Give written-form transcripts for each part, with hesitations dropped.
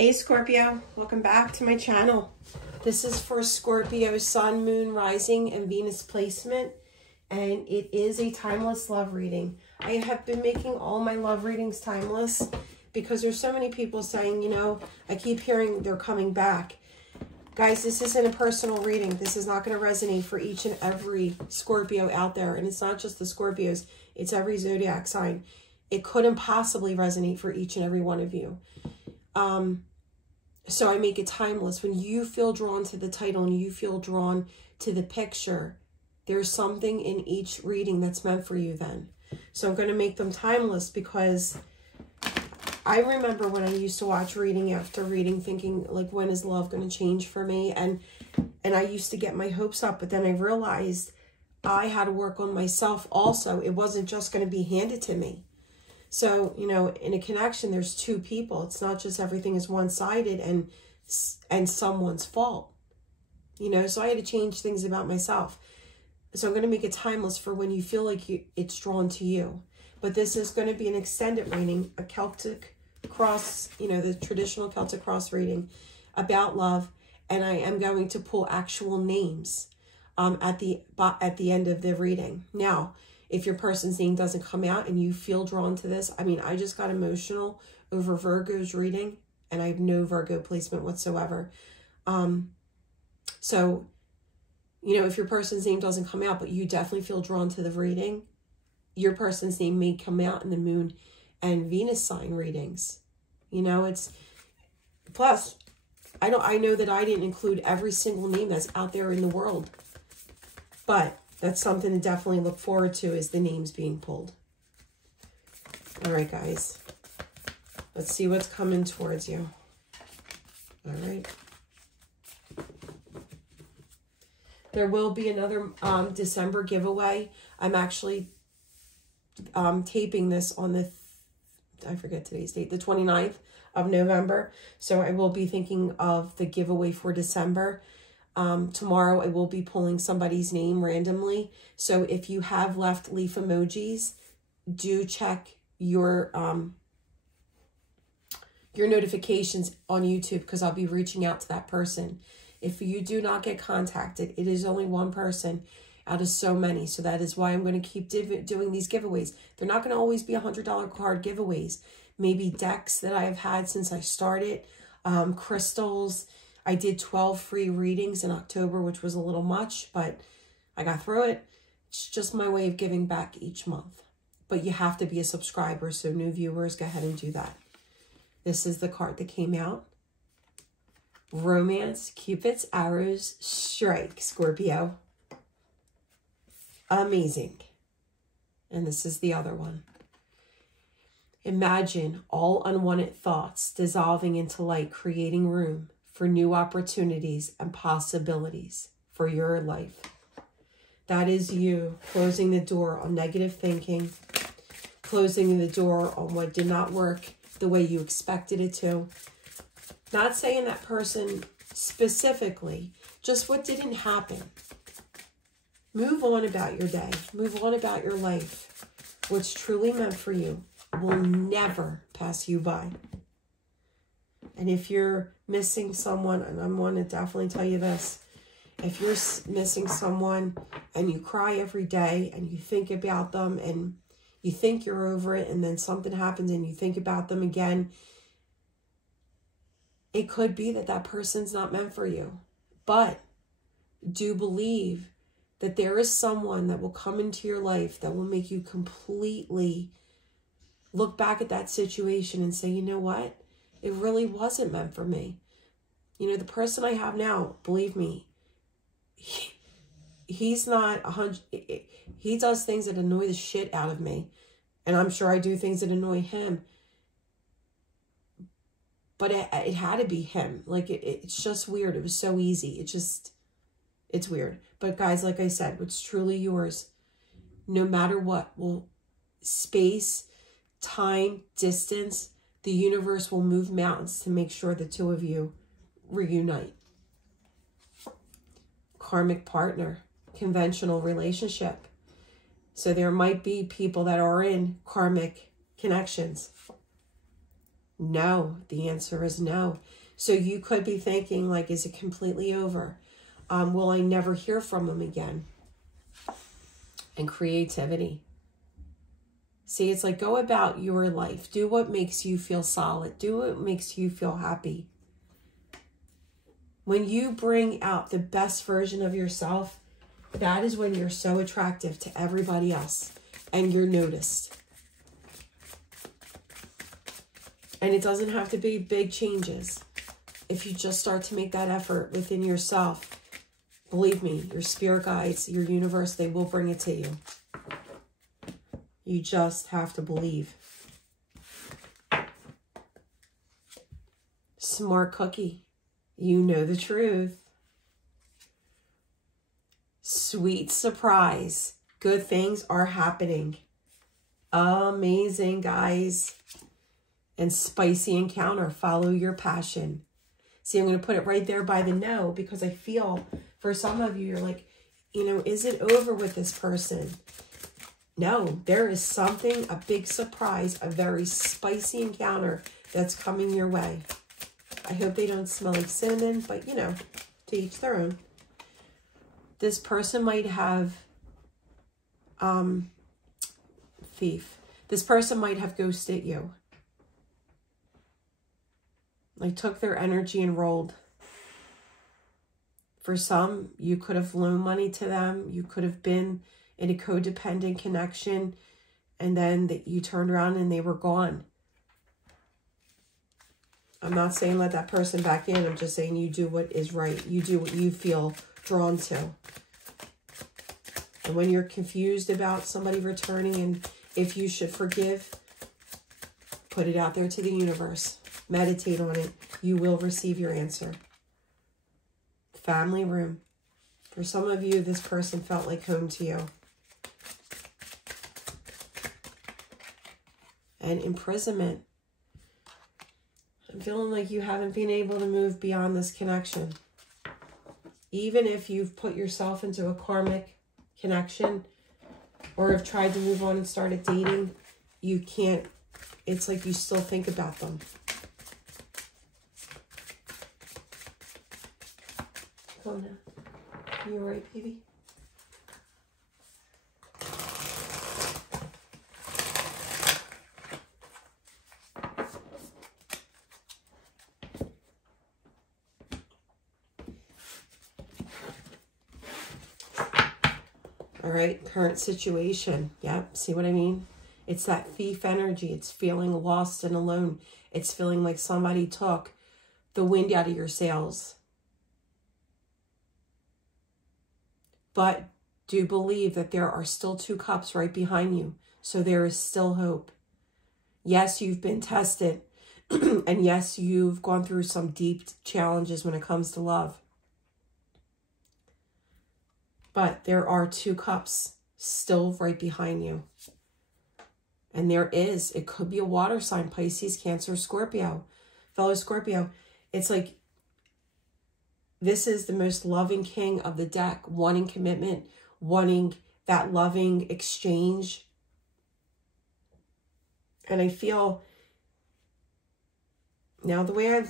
Hey Scorpio, welcome back to my channel. This is for Scorpio Sun, Moon, Rising, and Venus placement. And it is a timeless love reading. I have been making all my love readings timeless because there's so many people saying, you know, I keep hearing they're coming back. Guys, this isn't a personal reading. This is not going to resonate for each and every Scorpio out there. And it's not just the Scorpios. It's every zodiac sign. It couldn't possibly resonate for each and every one of you. So I make it timeless. When you feel drawn to the title and you feel drawn to the picture, there's something in each reading that's meant for you then. So I'm going to make them timeless because I remember when I used to watch reading after reading thinking, like, when is love going to change for me? And I used to get my hopes up, but then I realized I had to work on myself also. It wasn't just going to be handed to me. So, you know, in a connection, there's two people. It's not just everything is one-sided and someone's fault. You know, so I had to change things about myself. So I'm going to make it timeless for when you feel like it's drawn to you. But this is going to be an extended reading, a Celtic cross, you know, the traditional Celtic cross reading about love. And I am going to pull actual names at the end of the reading. Now, if your person's name doesn't come out and you feel drawn to this, I mean, I just got emotional over Virgo's reading, and I have no Virgo placement whatsoever. So, you know, if your person's name doesn't come out, but you definitely feel drawn to the reading, your person's name may come out in the Moon and Venus sign readings. You know, it's, plus, I know that I didn't include every single name that's out there in the world, but that's something to definitely look forward to, is the names being pulled. All right, guys. Let's see what's coming towards you. All right. There will be another December giveaway. I'm actually taping this on the, I forget today's date, the 29th of November. So I will be thinking of the giveaway for December. Tomorrow I will be pulling somebody's name randomly. So if you have left leaf emojis, do check your notifications on YouTube, because I'll be reaching out to that person. If you do not get contacted, it is only one person out of so many. So that is why I'm going to keep doing these giveaways. They're not going to always be $100 card giveaways. Maybe decks that I have had since I started, crystals. I did 12 free readings in October, which was a little much, but I got through it. It's just my way of giving back each month. But you have to be a subscriber, so new viewers, go ahead and do that. This is the card that came out. Romance, Cupid's arrows strike, Scorpio. Amazing. And this is the other one. Imagine all unwanted thoughts dissolving into light, creating room for new opportunities and possibilities for your life. That is you closing the door on negative thinking, closing the door on what did not work the way you expected it to. Not saying that person specifically, just what didn't happen. Move on about your day. Move on about your life. What's truly meant for you will never pass you by. And if you're missing someone, and I'm going to definitely tell you this, if you're missing someone and you cry every day and you think about them and you think you're over it, and then something happens and you think about them again, it could be that that person's not meant for you. But do believe that there is someone that will come into your life that will make you completely look back at that situation and say, you know what? It really wasn't meant for me. You know, the person I have now, believe me, he's not 100. He does things that annoy the shit out of me. And I'm sure I do things that annoy him. But it had to be him. Like, it's just weird. It was so easy. It's weird. But guys, like I said, what's truly yours, no matter what, will space, time, distance, the universe will move mountains to make sure the two of you reunite. Karmic partner, conventional relationship. So there might be people that are in karmic connections. No, the answer is no. So you could be thinking like, is it completely over? Will I never hear from them again? And creativity. See, it's like, go about your life. Do what makes you feel solid. Do what makes you feel happy. When you bring out the best version of yourself, that is when you're so attractive to everybody else and you're noticed. And it doesn't have to be big changes. If you just start to make that effort within yourself, believe me, your spirit guides, your universe, they will bring it to you. You just have to believe. Smart cookie. You know the truth. Sweet surprise. Good things are happening. Amazing, guys. And spicy encounter. Follow your passion. See, I'm going to put it right there by the no, because I feel for some of you, you're like, you know, is it over with this person? No, there is something, a big surprise, a very spicy encounter that's coming your way. I hope they don't smell like cinnamon, but you know, to each their own. This person might have, thief. This person might have ghosted you. Like took their energy and rolled. For some, you could have loaned money to them. You could have been in a codependent connection, and then you turned around and they were gone. I'm not saying let that person back in. I'm just saying you do what is right. You do what you feel drawn to. And when you're confused about somebody returning and if you should forgive, put it out there to the universe. Meditate on it. You will receive your answer. Family room. For some of you, this person felt like home to you. And imprisonment. I'm feeling like you haven't been able to move beyond this connection. Even if you've put yourself into a karmic connection or have tried to move on and started dating, you can't. It's like you still think about them. Come on now. You all right, baby? All right, current situation. Yep, see what I mean? It's that thief energy. It's feeling lost and alone. It's feeling like somebody took the wind out of your sails. But do believe that there are still 2 cups right behind you. So there is still hope. Yes, you've been tested. And yes, you've gone through some deep challenges when it comes to love. But there are 2 cups still right behind you. And it could be a water sign, Pisces, Cancer, Scorpio. Fellow Scorpio, it's like, this is the most loving king of the deck, wanting commitment, wanting that loving exchange. And I feel, now the way I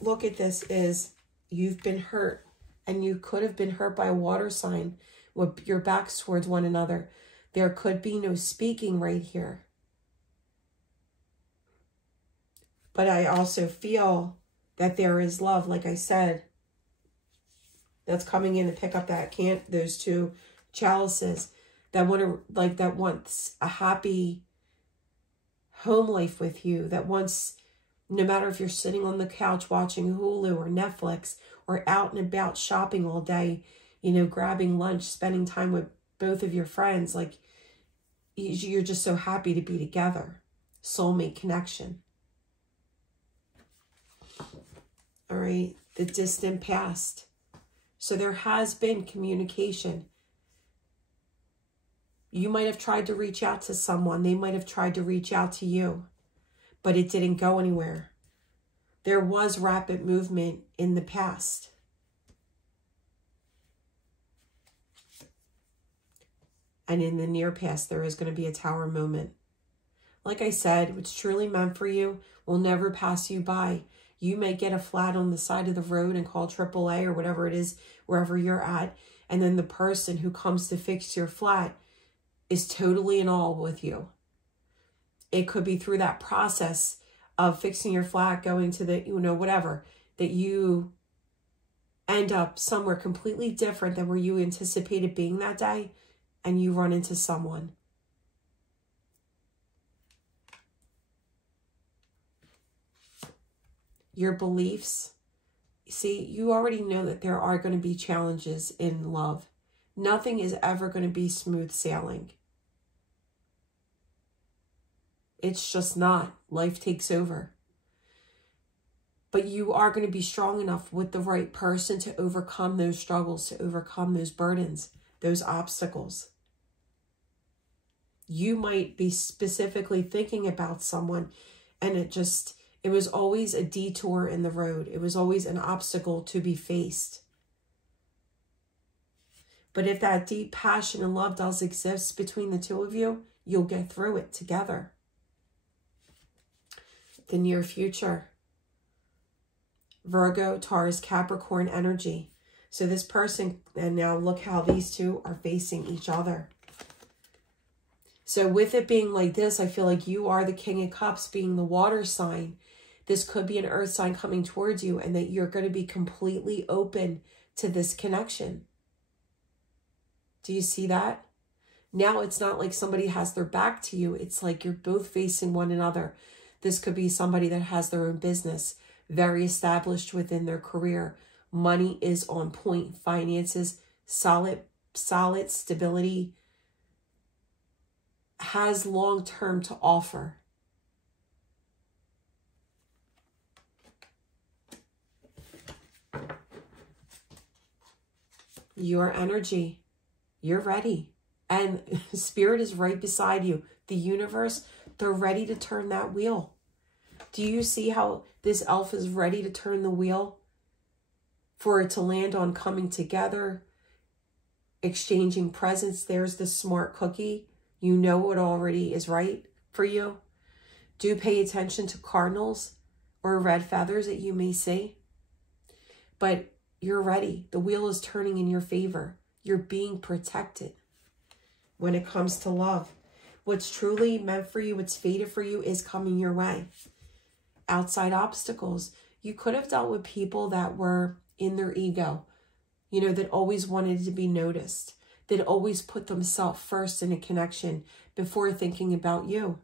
look at this is, you've been hurt. And you could have been hurt by a water sign with your backs towards one another. There could be no speaking right here. But I also feel that there is love, like I said, that's coming in to pick up those 2 chalices that wants a happy home life with you, that wants, no matter if you're sitting on the couch watching Hulu or Netflix, or out and about shopping all day, you know, grabbing lunch, spending time with both of your friends, like you're just so happy to be together. Soulmate connection. All right, the distant past. So there has been communication. You might have tried to reach out to someone. They might have tried to reach out to you, but it didn't go anywhere. There was rapid movement in the past. And in the near past, there is going to be a tower moment. Like I said, what's truly meant for you will never pass you by. You may get a flat on the side of the road and call AAA or whatever it is, wherever you're at. And then the person who comes to fix your flat is totally in awe with you. It could be through that process of fixing your flat, going to the, whatever, that you end up somewhere completely different than where you anticipated being that day, and you run into someone. Your beliefs. See, you already know that there are going to be challenges in love. Nothing is ever going to be smooth sailing. It's just not. Life takes over. But you are going to be strong enough with the right person to overcome those struggles, to overcome those burdens, those obstacles. You might be specifically thinking about someone, and it was always a detour in the road. It was always an obstacle to be faced. But if that deep passion and love does exist between the two of you, you'll get through it together. The near future. Virgo, Taurus, Capricorn energy. So this person, and now look how these two are facing each other. So with it being like this, I feel like you are the King of Cups being the water sign. This could be an earth sign coming towards you, and that you're going to be completely open to this connection. Do you see that? Now it's not like somebody has their back to you. It's like you're both facing one another. This could be somebody that has their own business, very established within their career. Money is on point. Finances, solid stability, has long-term to offer. Your energy, you're ready. And Spirit is right beside you. The universe, they're ready to turn that wheel. Do you see how this elf is ready to turn the wheel for it to land on coming together, exchanging presents? There's the smart cookie. You know what already is right for you. Do pay attention to cardinals or red feathers that you may see. But you're ready. The wheel is turning in your favor. You're being protected when it comes to love. What's truly meant for you, what's fated for you, is coming your way. Outside obstacles. You could have dealt with people that were in their ego, that always wanted to be noticed, that always put themselves first in a connection before thinking about you.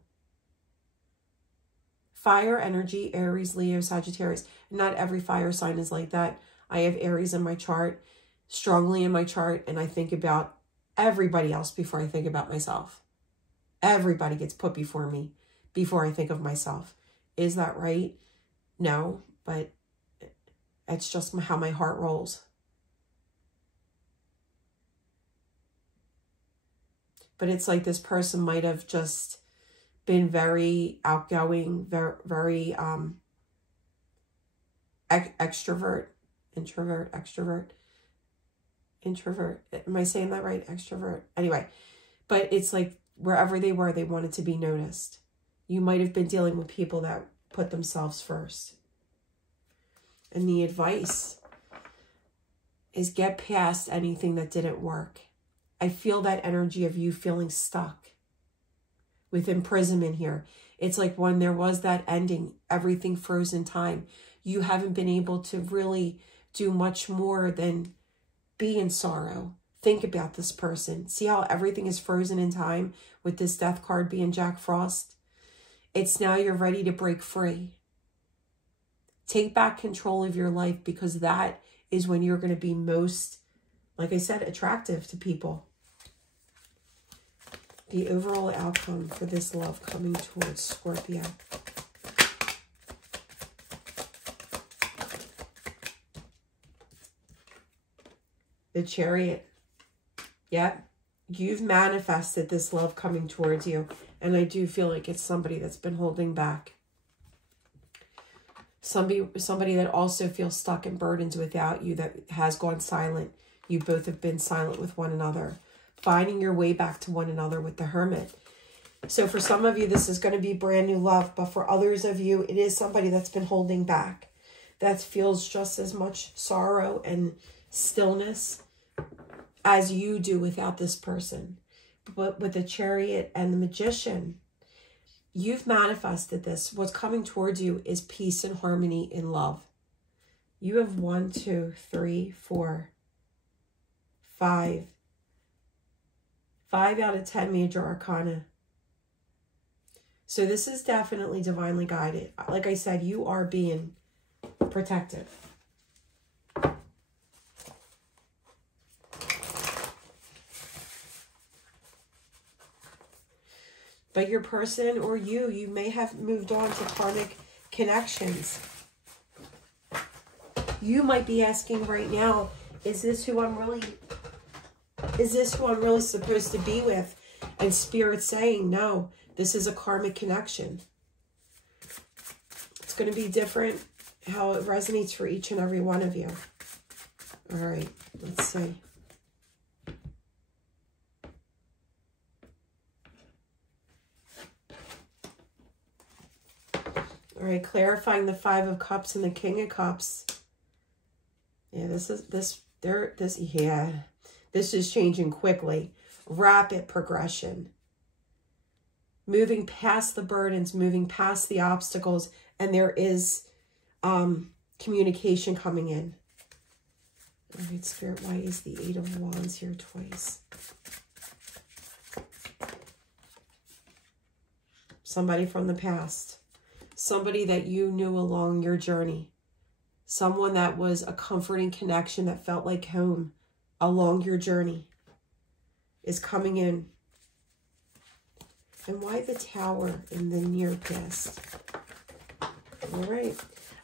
Fire energy, Aries, Leo, Sagittarius. Not every fire sign is like that. I have Aries in my chart, strongly in my chart, and I think about everybody else before I think about myself. Everybody gets put before me before I think of myself. Is that right? No, but it's just how my heart rolls. But it's like this person might have just been very outgoing, very extrovert, introvert, extrovert, introvert. Am I saying that right? Extrovert. Anyway, but it's like wherever they were, they wanted to be noticed. You might have been dealing with people that put themselves first. And the advice is get past anything that didn't work. I feel that energy of you feeling stuck with imprisonment here. It's like when there was that ending, everything froze in time. You haven't been able to really do much more than be in sorrow. Think about this person. See how everything is frozen in time with this death card being Jack Frost? It's now you're ready to break free. Take back control of your life, because that is when you're going to be most, like I said, attractive to people. The overall outcome for this love coming towards Scorpio. The Chariot. Yep. You've manifested this love coming towards you. And I do feel like it's somebody that's been holding back. Somebody that also feels stuck and burdened without you, that has gone silent. You both have been silent with one another. Finding your way back to one another with the Hermit. So for some of you, this is going to be brand new love. But for others of you, it is somebody that's been holding back. That feels just as much sorrow and stillness as you do without this person. But with the Chariot and the Magician, you've manifested this. What's coming towards you is peace and harmony in love. You have 1, 2, 3, 4, 5. 5 out of 10 major arcana. So this is definitely divinely guided. Like I said, you are being protected. But your person or you may have moved on to karmic connections. You might be asking right now, is this who I'm really supposed to be with? And Spirit's saying, no, this is a karmic connection. It's going to be different how it resonates for each and every one of you. All right, let's see. All right, clarifying the 5 of Cups and the King of Cups. Yeah, this is changing quickly. Rapid progression. Moving past the burdens, moving past the obstacles, and there is communication coming in. All right, Spirit, why is the 8 of Wands here twice? Somebody from the past. Somebody that you knew along your journey. Someone that was a comforting connection that felt like home along your journey is coming in. And why the Tower in the near past? All right.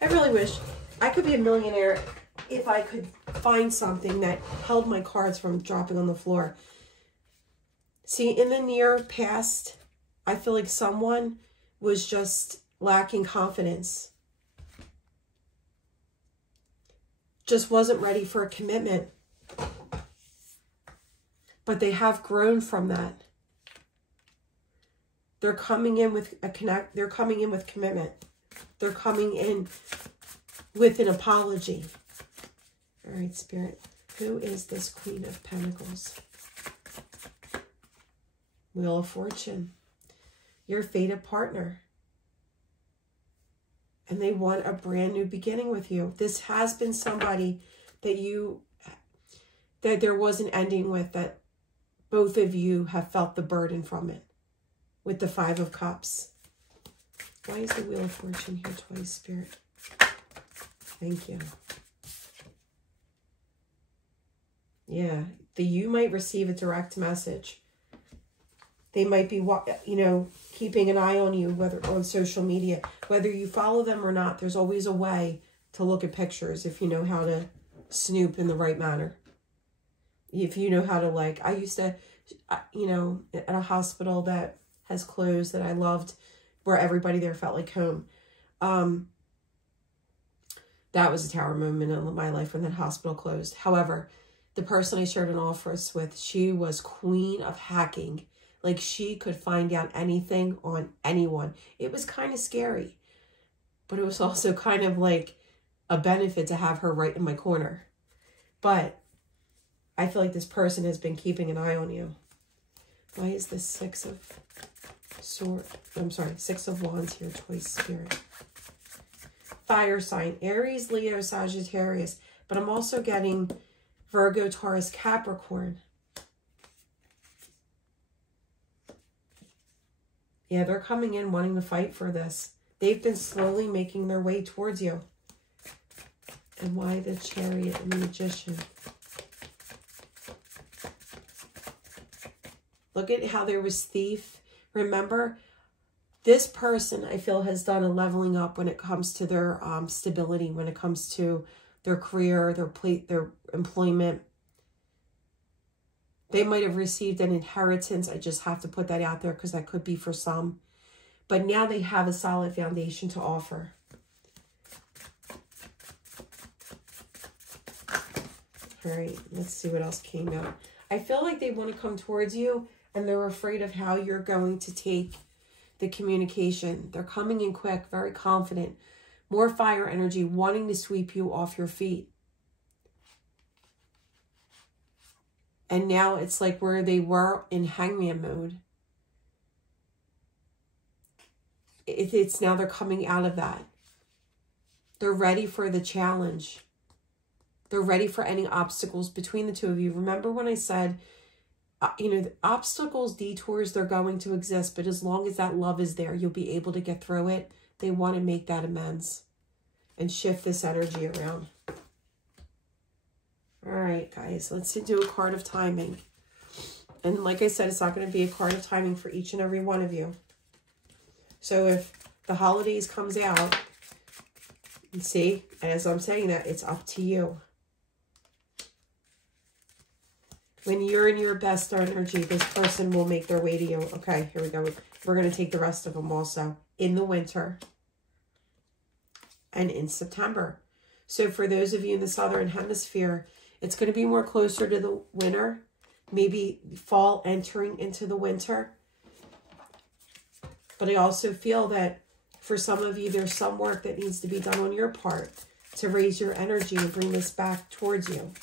I really wish I could be a millionaire if I could find something that held my cards from dropping on the floor. See, in the near past, I feel like someone was just lacking confidence. Just wasn't ready for a commitment. But they have grown from that. They're coming in with they're coming in with commitment. They're coming in with an apology. All right, Spirit. Who is this Queen of Pentacles? Wheel of Fortune. Your fated partner. And they want a brand new beginning with you. This has been somebody that there was an ending with, that both of you have felt the burden from it. With the 5 of Cups. Why is the Wheel of Fortune here twice, Spirit? Thank you. Yeah, you might receive a direct message. They might be, keeping an eye on you, whether on social media. Whether you follow them or not, there's always a way to look at pictures if you know how to snoop in the right manner. If you know how to, I used to, at a hospital that has closed that I loved, where everybody there felt like home. That was a tower moment in my life when that hospital closed. However, the person I shared an office with, she was queen of hacking. Like, she could find out anything on anyone. It was kind of scary, but it was also kind of like a benefit to have her right in my corner. But I feel like this person has been keeping an eye on you. Why is this 6 of Wands here twice, Spirit? Fire sign, Aries, Leo, Sagittarius. But I'm also getting Virgo, Taurus, Capricorn. Yeah, they're coming in wanting to fight for this. They've been slowly making their way towards you. And why the Chariot and the Magician? Look at how there was Thief. Remember, this person, I feel, has done a leveling up when it comes to their stability, when it comes to their career, their employment. They might have received an inheritance. I just have to put that out there because that could be for some. But now they have a solid foundation to offer. All right, let's see what else came out. I feel like they want to come towards you And they're afraid of how you're going to take the communication. They're coming in quick, very confident, more fire energy, wanting to sweep you off your feet. And now it's like where they were in hangman mode. It's now they're coming out of that. They're ready for the challenge. They're ready for any obstacles between the two of you. Remember when I said, you know, the obstacles, detours, they're going to exist. But as long as that love is there, you'll be able to get through it. They want to make that amends and shift this energy around. All right, guys, let's do a card of timing. And like I said, it's not going to be a card of timing for each and every one of you. So if the holidays comes out, you see, as I'm saying that, it's up to you. When you're in your best energy, this person will make their way to you. Okay, here we go. We're going to take the rest of them also. In the winter and in September. So for those of you in the Southern Hemisphere, it's going to be more closer to the winter. Maybe fall entering into the winter. But I also feel that for some of you, there's some work that needs to be done on your part to raise your energy and bring this back towards you.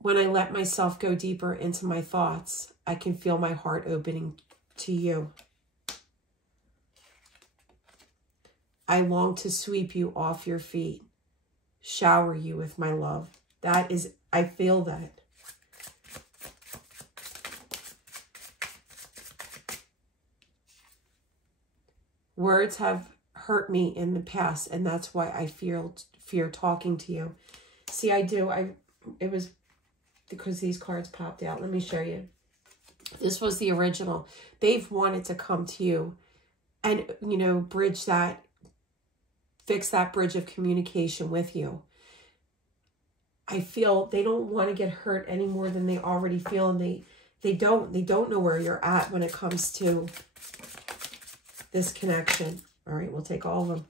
When I let myself go deeper into my thoughts, I can feel my heart opening to you. I long to sweep you off your feet, shower you with my love. That is, I feel that. Words have hurt me in the past, and that's why I fear talking to you. See, I do. It was because these cards popped out. Let me show you. This was the original. They've wanted to come to you and, you know, bridge that, fix that bridge of communication with you. I feel they don't want to get hurt any more than they already feel, and they don't know where you're at when it comes to this connection. All right, we'll take all of them.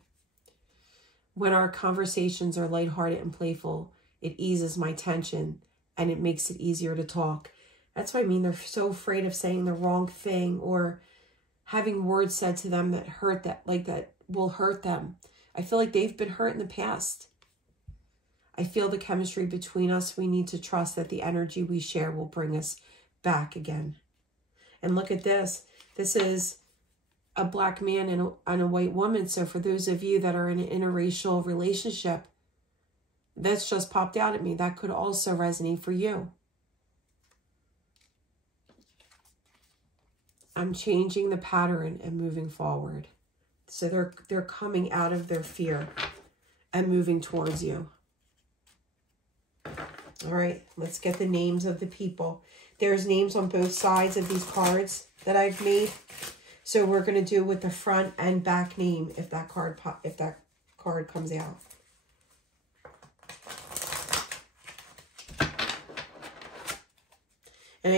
When our conversations are lighthearted and playful, it eases my tension and it makes it easier to talk. That's what I mean. They're so afraid of saying the wrong thing or having words said to them that hurt, that will hurt them. I feel like they've been hurt in the past. I feel the chemistry between us. We need to trust that the energy we share will bring us back again. And look at this. This is a black man and a white woman. So for those of you that are in an interracial relationship, that's just popped out at me. That could also resonate for you. I'm changing the pattern and moving forward. So they're coming out of their fear and moving towards you. All right, let's get the names of the people. There's names on both sides of these cards that I've made. So we're going to do with the front and back name if that card comes out. And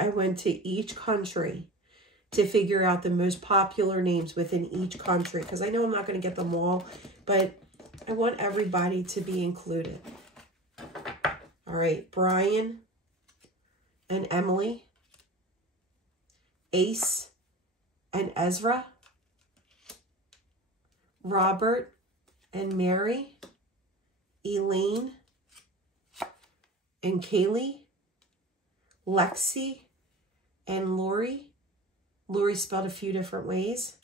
I went to each country to figure out the most popular names within each country, because I know I'm not going to get them all, but I want everybody to be included. All right, Brian and Emily, Ace and Ezra, Robert and Mary, Elaine and Kaylee, Lexi and Lori. Lori spelled a few different ways.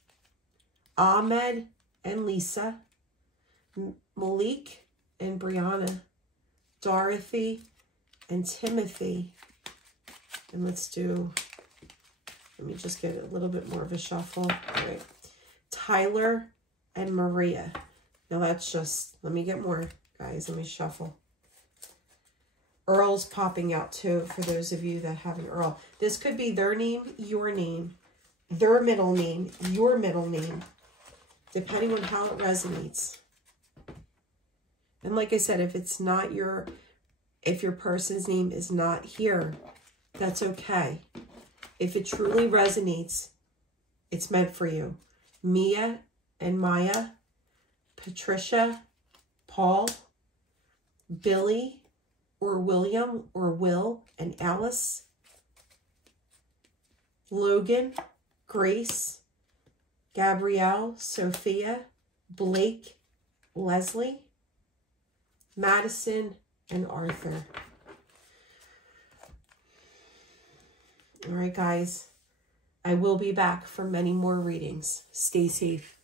Ahmed and Lisa, Malik and Brianna, Dorothy and Timothy. And let me just get a little bit more of a shuffle. All right. Tyler and Maria. Now that's just, let me get more, guys. Let me shuffle. Earl's popping out too for those of you that have an Earl. This could be their name, your name, their middle name, your middle name, depending on how it resonates. And like I said, if your person's name is not here, that's okay. If it truly resonates, it's meant for you. Mia and Maya, Patricia, Paul, Billy, or William or Will and Alice, Logan, Grace, Gabrielle, Sophia, Blake, Leslie, Madison, and Arthur. All right, guys. I will be back for many more readings. Stay safe.